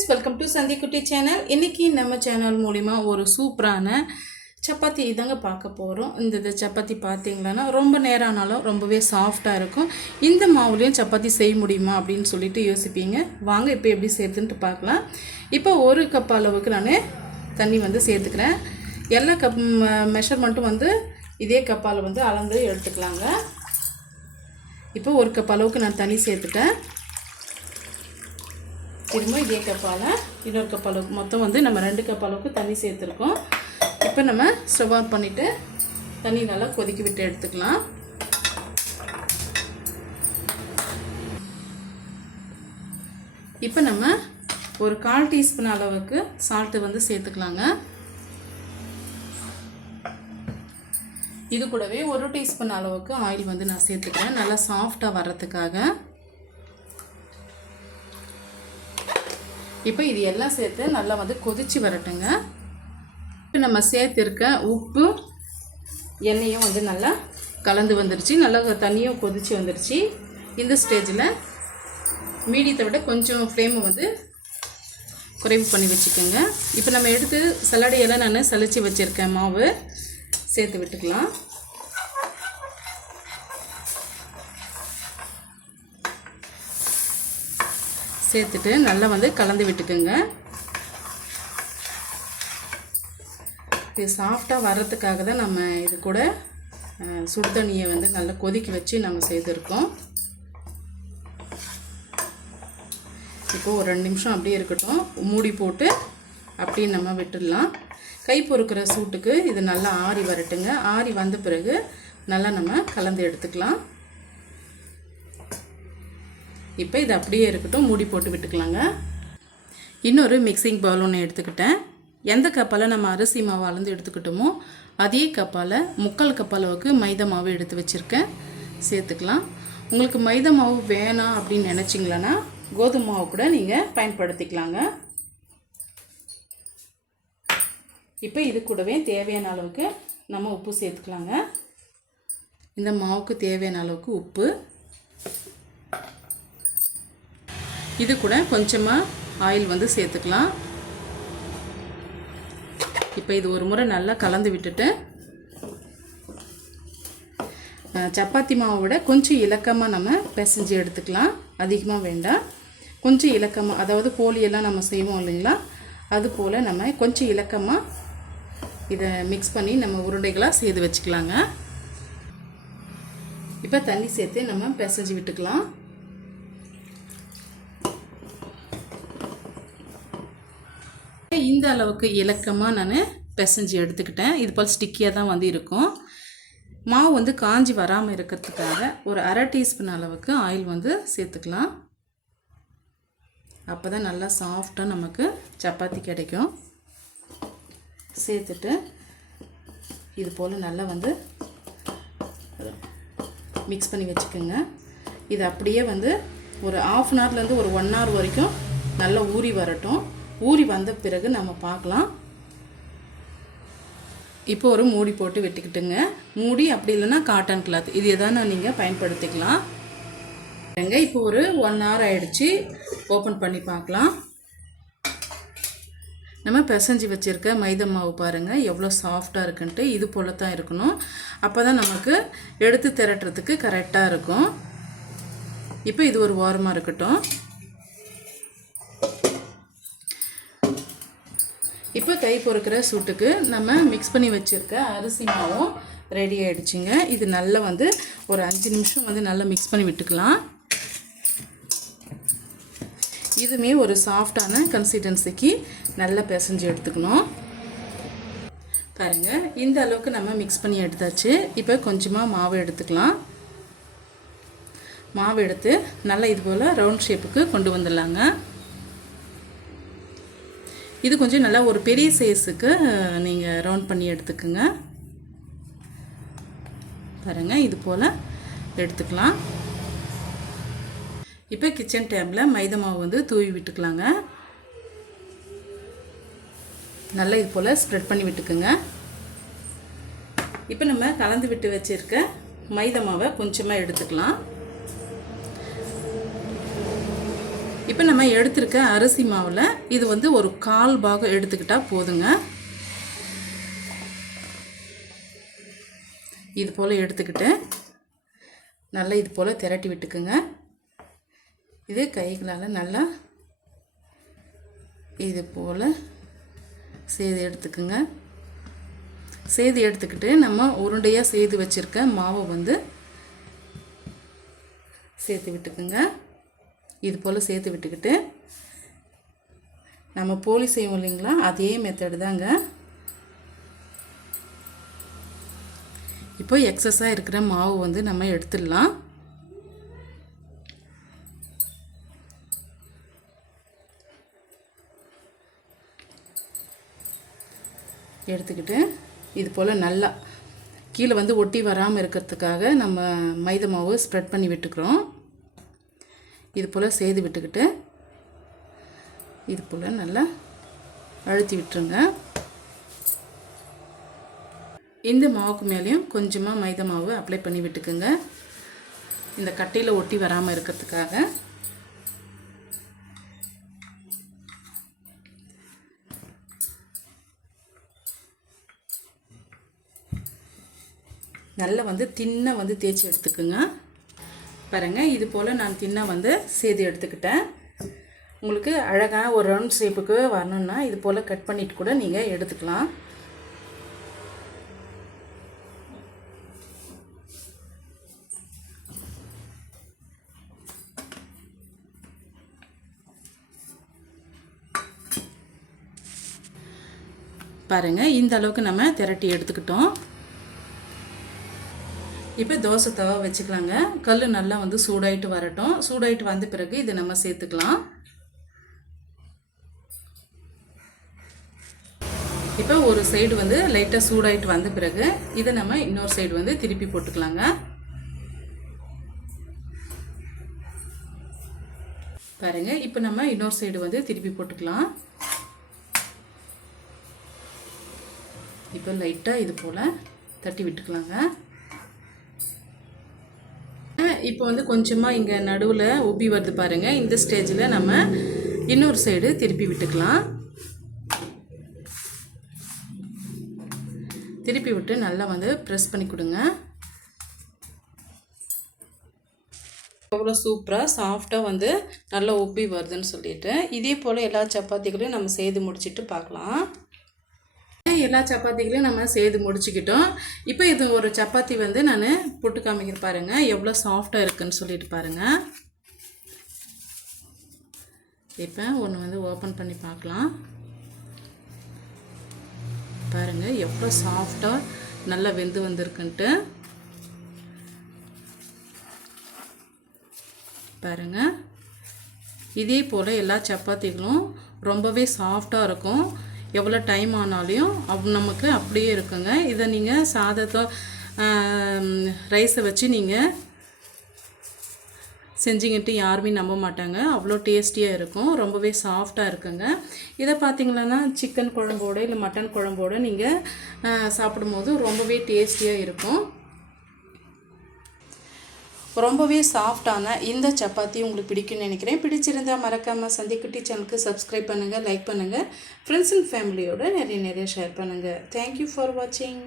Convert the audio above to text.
Friends welcome to संदी कुटी channel इनकी நம்ம சேனல் மூலமா ஒரு சூப்பரான சப்பாத்தி இதாங்க பார்க்க போறோம் இந்த சப்பாத்தி பாத்தீங்கன்னா ரொம்ப நேரம் ஆனாலும் ரொம்பவே சாஃப்ட்டா இருக்கும் இந்த மாவுலயும் சப்பாத்தி செய்ய முடியுமா அப்படினு சொல்லிட்டு யோசிப்பீங்க வாங்க இப்போ எப்படி செய்யறதுன்னு பார்க்கலாம் இப்போ 1 கப் அளவுக்கு நான் தண்ணி வந்து சேர்த்துக்கிறேன் எல்லா கப் மெஷர்மென்ட் வந்து இதே கப்பால வந்து அளந்து எடுத்துக்கலாங்க இப்போ 1 கப் அளவுக்கு நான் தண்ணி சேர்த்துட்டேன் திரும்ப இதே கப்பால இன்னொரு கப் அளவுக்கு மொத்தம் வந்து நம்ம 2 கப் அளவுக்கு தண்ணி சேர்த்துருக்கோம் இப்போ நம்ம ஸ்டவ் ஆன் பண்ணிட்டு தண்ணி நல்லா கொதிக்க விட்டு எடுத்துக்கலாம் இப்போ நம்ம ஒரு 1/4 டீஸ்பூன் அளவுக்கு சால்ட் வந்து சேர்த்துக்கலாங்க இது கூடவே 1 டீஸ்பூன் அளவுக்கு ஆயில் வந்து நான் சேர்த்துக்கிறேன் நல்லா சாஃப்ட்டா வரதுக்காக இப்போ இது எல்லாம் சேர்த்து நல்லா வந்து கொதிச்சு வரட்டுங்க இப்போ நம்ம சேர்த்திருக்க உப்பு எண்ணெயும் வந்து நல்லா கலந்து வந்துருச்சு நல்லா தண்ணியும் கொதிச்சு வந்துருச்சு இந்த ஸ்டேஜில் மீடியத்தை விட கொஞ்சம் ஃப்ளேமை வந்து குறைவு பண்ணி வச்சுக்கோங்க இப்போ நம்ம எடுத்து சலாடையெல்லாம் நான் சலிச்சு வச்சுருக்கேன் மாவு சேர்த்து விட்டுக்கலாம் சேர்த்துட்டு நல்லா வந்து கலந்து விட்டுக்கோங்க இது சாஃப்டாக வர்றதுக்காக தான் நம்ம இது கூட சுடு தண்ணியை வந்து நல்லா கொதிக்க வச்சு நம்ம செய்திருக்கோம் இப்போ ஒரு 2 நிமிஷம் அப்படியே இருக்கட்டும் மூடி போட்டு அப்படியே நம்ம விட்டுடலாம் கை பொறுக்கிற சூட்டுக்கு இது நல்லா ஆறி வரட்டுங்க ஆறி வந்த பிறகு நல்லா நம்ம கலந்து எடுத்துக்கலாம் இப்போ இது அப்படியே இருக்கட்டும் மூடி போட்டு விட்டுக்கலாங்க இன்னொரு மிக்சிங் பவுல் ஒன்று எடுத்துக்கிட்டேன் எந்த கப்பால் நம்ம அரிசி மாவு அளந்து எடுத்துக்கிட்டோமோ அதே கப்பால் 3/4 கப் அளவுக்கு மைதா மாவு எடுத்து வச்சுருக்கேன் சேர்த்துக்கலாம் உங்களுக்கு மைதா மாவு வேணாம் அப்படின்னு நினச்சிங்களன்னா கோதுமை மாவு கூட நீங்கள் பயன்படுத்திக்கலாங்க இப்போ இது கூடவே தேவையான அளவுக்கு நம்ம உப்பு சேர்த்துக்கலாங்க இந்த மாவுக்கு தேவையான அளவுக்கு உப்பு இது கூட கொஞ்சமாக ஆயில் வந்து சேர்த்துக்கலாம் இப்போ இது ஒரு முறை நல்லா கலந்து விட்டுட்டு சப்பாத்தி மாவை விட கொஞ்சம் இலக்கமாக நம்ம பிசைஞ்சு எடுத்துக்கலாம் அதிகமாக வேண்டாம் கொஞ்சம் இலக்கமாக அதாவது போலியெல்லாம் நம்ம செய்வோம் இல்லைங்களா அது போல் நம்ம கொஞ்சம் இலக்கமாக இதை மிக்ஸ் பண்ணி நம்ம உருண்டைகளாக செய்து வச்சுக்கலாங்க இப்போ தண்ணி சேர்த்து நம்ம பிசைஞ்சு விட்டுக்கலாம் இந்த அளவுக்கு இலக்கமாக நான் பிசைஞ்சு எடுத்துக்கிட்டேன் இது போல் ஸ்டிக்கியாக தான் வந்து இருக்கும் மாவு வந்து காஞ்சி வராமல் இருக்கிறதுக்காக ஒரு 1/2 டீஸ்பூன் அளவுக்கு ஆயில் வந்து சேர்த்துக்கலாம் அப்போ தான் நல்லா சாஃப்டாக நமக்கு சப்பாத்தி கிடைக்கும் சேர்த்துட்டு இது போல் நல்லா வந்து மிக்ஸ் பண்ணி வச்சுக்கோங்க இது அப்படியே வந்து ஒரு 1/2 ஹவர்லேருந்து ஒரு 1 ஹவர் வரைக்கும் நல்லா ஊறி வரட்டும் ஊறி வந்த பிறகு நம்ம பார்க்கலாம் இப்போ ஒரு மூடி போட்டு வெட்டிக்கிட்டுங்க மூடி அப்படி இல்லைன்னா காட்டன் கிளாத் இது எதான நீங்கள் பயன்படுத்திக்கலாம் இப்போ ஒரு 1 ஹவர் ஆயிடுச்சு ஓப்பன் பண்ணி பார்க்கலாம் நம்ம பிசைஞ்சு வச்சுருக்க மைதா மாவு பாருங்கள் எவ்வளோ சாஃப்டாக இருக்குன்ட்டு இது போல் தான் இருக்கணும் அப்போ தான் நமக்கு எடுத்து திரட்டுறதுக்கு கரெக்டாக இருக்கும் இப்போ இது ஒரு வாரமாக இருக்கட்டும் இப்போ கை பொறுக்கிற சூட்டுக்கு நம்ம மிக்ஸ் பண்ணி வச்சுருக்க அரிசி மாவும் ரெடி ஆகிடுச்சிங்க இது நல்லா வந்து ஒரு 5 நிமிஷம் வந்து நல்லா மிக்ஸ் பண்ணி விட்டுக்கலாம் இதுவுமே ஒரு சாஃப்டான கன்சிஸ்டன்சிக்கு நல்லா பிசைஞ்சு எடுத்துக்கணும் பாருங்கள் இந்த அளவுக்கு நம்ம மிக்ஸ் பண்ணி எடுத்தாச்சு இப்போ கொஞ்சமாக மாவு எடுத்துக்கலாம் மாவு எடுத்து நல்லா இது போல் ரவுண்ட் ஷேப்புக்கு கொண்டு வந்துடலாங்க இது கொஞ்சம் நல்லா ஒரு பெரிய சைஸுக்கு நீங்கள் ரவுண்ட் பண்ணி எடுத்துக்கோங்க பாருங்கள் இது போல் எடுத்துக்கலாம் இப்போ கிச்சன் டேபிளில் மைதா மாவு வந்து தூவி விட்டுக்கலாங்க நல்லா இது போல் ஸ்ப்ரெட் பண்ணி விட்டுக்குங்க இப்போ நம்ம கலந்து விட்டு வச்சுருக்க மைதா மாவை கொஞ்சமாக எடுத்துக்கலாம் இப்போ நம்ம எடுத்துருக்க அரிசி மாவில் இது வந்து ஒரு 1/4 பாகம் எடுத்துக்கிட்டால் போதுங்க. இது போல் எடுத்துக்கிட்டு நல்லா இது போல் திரட்டி விட்டுக்குங்க. இது கைகளால் நல்லா இது போல் செய்து எடுத்துக்குங்க. செய்து எடுத்துக்கிட்டு நம்ம உருண்டையாக செய்து வச்சுருக்க மாவை வந்து சேர்த்து விட்டுக்குங்க. இது போல் சேர்த்து விட்டுக்கிட்டு நம்ம போலி செய்வோம் இல்லைங்களா, அதே மெத்தடு தாங்க. இப்போ எக்ஸஸாக இருக்கிற மாவு வந்து நம்ம எடுத்துடலாம். எடுத்துக்கிட்டு இது போல் நல்லா கீழே வந்து ஒட்டி வராமல் இருக்கிறதுக்காக நம்ம மைதா மாவு ஸ்ப்ரெட் பண்ணி விட்டுக்கிறோம். இது போல் செய்து விட்டுக்கிட்டு இது போல் நல்லா அழுத்தி விட்டுருங்க. இந்த மாவுக்கு மேலேயும் கொஞ்சமாக மைதா மாவு அப்ளை பண்ணி விட்டுக்குங்க, இந்த கட்டையில் ஒட்டி வராமல் இருக்கிறதுக்காக. நல்லா வந்து தின்னாக வந்து தேய்ச்சி எடுத்துக்குங்க. பாருங்கள், இது போல் நான் தின்னாக வந்து செய்து எடுத்துக்கிட்டேன். உங்களுக்கு அழகாக ஒரு ரவுண்ட் ஷேப்புக்கு வரணுன்னா இது போல் கட் பண்ணிவிட்டு கூட நீங்கள் எடுத்துக்கலாம். பாருங்கள், இந்த அளவுக்கு நம்ம திரட்டி எடுத்துக்கிட்டோம். இப்போ தோசை தவா வச்சுக்கலாங்க. கல் நல்லா வந்து சூடாயிட்டு வரட்டும். சூடாயிட்டு வந்த பிறகு இதை நம்ம சேர்த்துக்கலாம். இப்போ ஒரு சைடு வந்து லைட்டாக சூடாயிட்டு வந்த பிறகு இதை நம்ம இன்னொரு சைடு வந்து திருப்பி போட்டுக்கலாங்க. பாருங்கள், இப்போ நம்ம இன்னொரு சைடு வந்து திருப்பி போட்டுக்கலாம். இப்போ லைட்டாக இது போல் தட்டி விட்டுக்கலாங்க. இப்போ வந்து கொஞ்சமாக இங்கே நடுவில் உப்பி வருது பாருங்கள். இந்த ஸ்டேஜில் நம்ம இன்னொரு சைடு திருப்பி விட்டுக்கலாம். திருப்பி விட்டு நல்லா வந்து ப்ரெஸ் பண்ணி கொடுங்க. எவ்வளோ சூப்பராக சாஃப்டாக வந்து நல்லா உப்பி வருதுன்னு சொல்லிட்டு இதே போல் எல்லா சப்பாத்திகளையும் நம்ம செய்து முடிச்சுட்டு பார்க்கலாம். எல்லா சப்பாத்திகளையும் நம்ம செய்து முடிச்சுக்கிட்டோம். இப்போ இது ஒரு சப்பாத்தி வந்து நான் புட்டு காமிக்கிற பாருங்கள், எவ்வளோ சாஃப்டாக இருக்குன்னு சொல்லிட்டு பாருங்கள். இப்போ ஒன்று வந்து ஓப்பன் பண்ணி பார்க்கலாம். பாருங்கள், எவ்வளோ சாஃப்டாக நல்லா வெந்து வந்திருக்குன்ட்டு. பாருங்கள், இதே போல் எல்லா சப்பாத்திகளும் ரொம்பவே சாஃப்டாக இருக்கும். எவ்வளோ டைம் ஆனாலையும் நமக்கு அப்படியே இருக்குங்க. இதை நீங்கள் சாதத்தை ரைஸை வச்சு நீங்கள் செஞ்சிங்கிட்டு யாருமே நம்ப மாட்டாங்க. அவ்வளோ டேஸ்டியாக இருக்கும், ரொம்பவே சாஃப்டாக இருக்குங்க. இதை பார்த்திங்களன்னா சிக்கன் குழம்போடு இல்லை மட்டன் குழம்போடு நீங்கள் சாப்பிடும்போது ரொம்பவே டேஸ்டியாக இருக்கும். ரொம்பவே சாஃப்டான இந்த சப்பாத்தி உங்களுக்கு பிடிக்கும்னு நினைக்கிறேன். பிடிச்சிருந்தால் மறக்காமல் சந்திக்குட்டி சேனலுக்கு சப்ஸ்கிரைப் பண்ணுங்கள், லைக் பண்ணுங்கள், ஃப்ரெண்ட்ஸ் அண்ட் ஃபேமிலியோடு நிறைய ஷேர் பண்ணுங்கள். தேங்க்யூ ஃபார் வாட்சிங்.